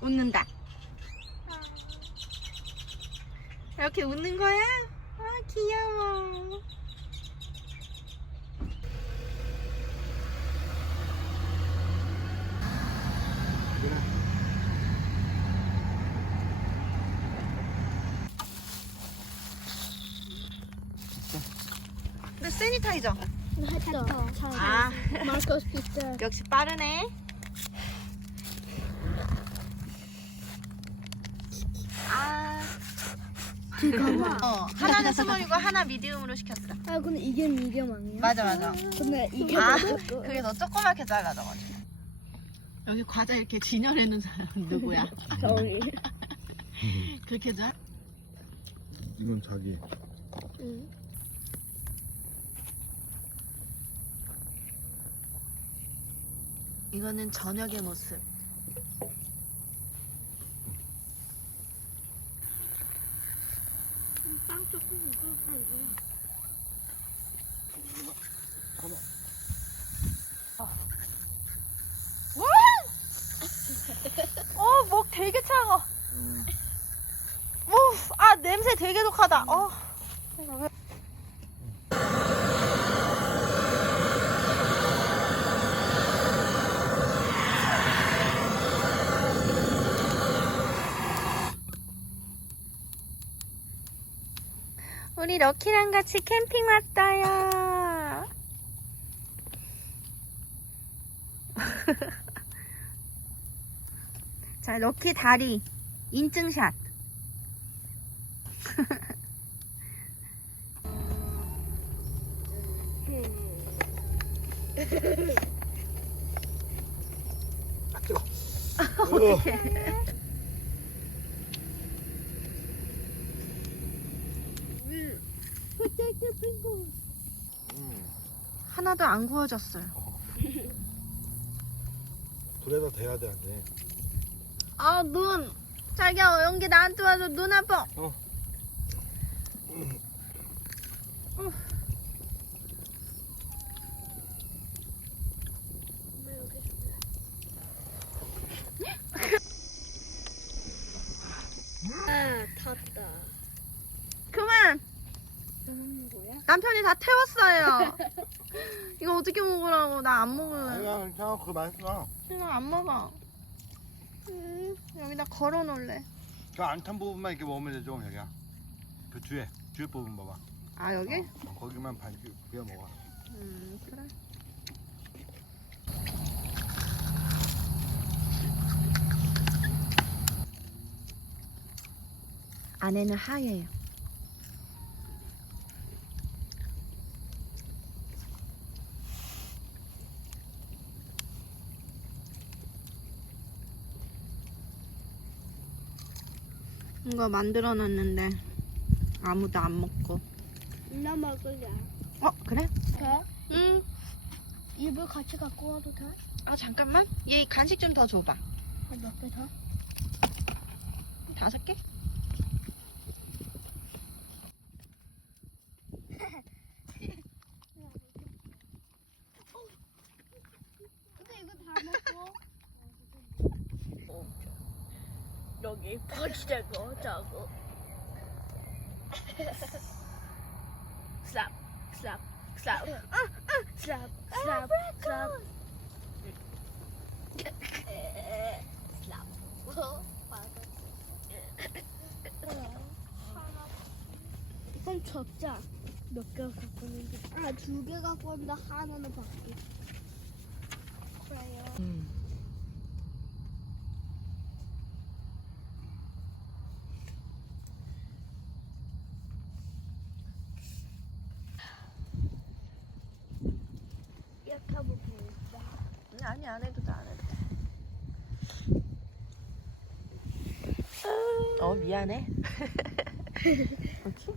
웃는다. 이렇게 웃는 거야? 아, 귀여워. 근데 세니타이저. 했다. 아, 마르코스 피자. 역시 빠르네. 아, 잠깐만. 하나는 스몰이고 하나 미디움으로 시켰어. 아 근데 이게 미디엄 아니야? 맞아. 근데 이게 아, 뭐죠? 그게 더 조그맣게 잘라져가지고. 여기 과자 이렇게 진열해놓은 사람 누구야? 저기. 그렇게 잘? 이건 자기. 응. 이거는 저녁의 모습. 빵 조금 먹을까 목 되게 차가. 아, 냄새 되게 독하다. 우리 럭키랑 같이 캠핑 왔어요. 자, 럭키 다리 인증샷. 하나도 안 구워졌어요. 불에다 대야 돼, 안 돼. 아, 눈. 자기야, 연기 나한테 와서 눈 아파. 아 탔다. 그만. 뭐야? 남편이 다 태웠어요. 이거 어떻게 먹으라고? 나 안 먹을래. 아니야, 괜찮아. 그거 맛있어. 싫어, 안 먹어. 여기다 걸어 놓을래. 그 안 탄 부분만 이렇게 먹으면 되죠, 여기야. 그 뒤에 부분 봐봐. 아, 여기? 거기만 반 비워 먹어. 그래. 안에는 하얘요. 이거 만들어 놨는데 아무도 안 먹고. 나 먹을래. 그래? 돼? 응. 입을 같이 갖고 와도 돼? 아, 잠깐만. 얘 간식 좀 더 줘봐. 몇 개 더? 5개? 근데 이거 다 먹고. 여기 버리자고 자고 슬랍 슬랍 슬랍 슬랍 슬랍 슬랍 그럼 적자. 몇 개 갖고 있는데? 아, 2개 갖고 왔는데 하나는 밖에. 그래요. 이렇게 하면 되겠다. 아니, 안 해도 돼, 안 해도 돼. 미안해. 그렇지?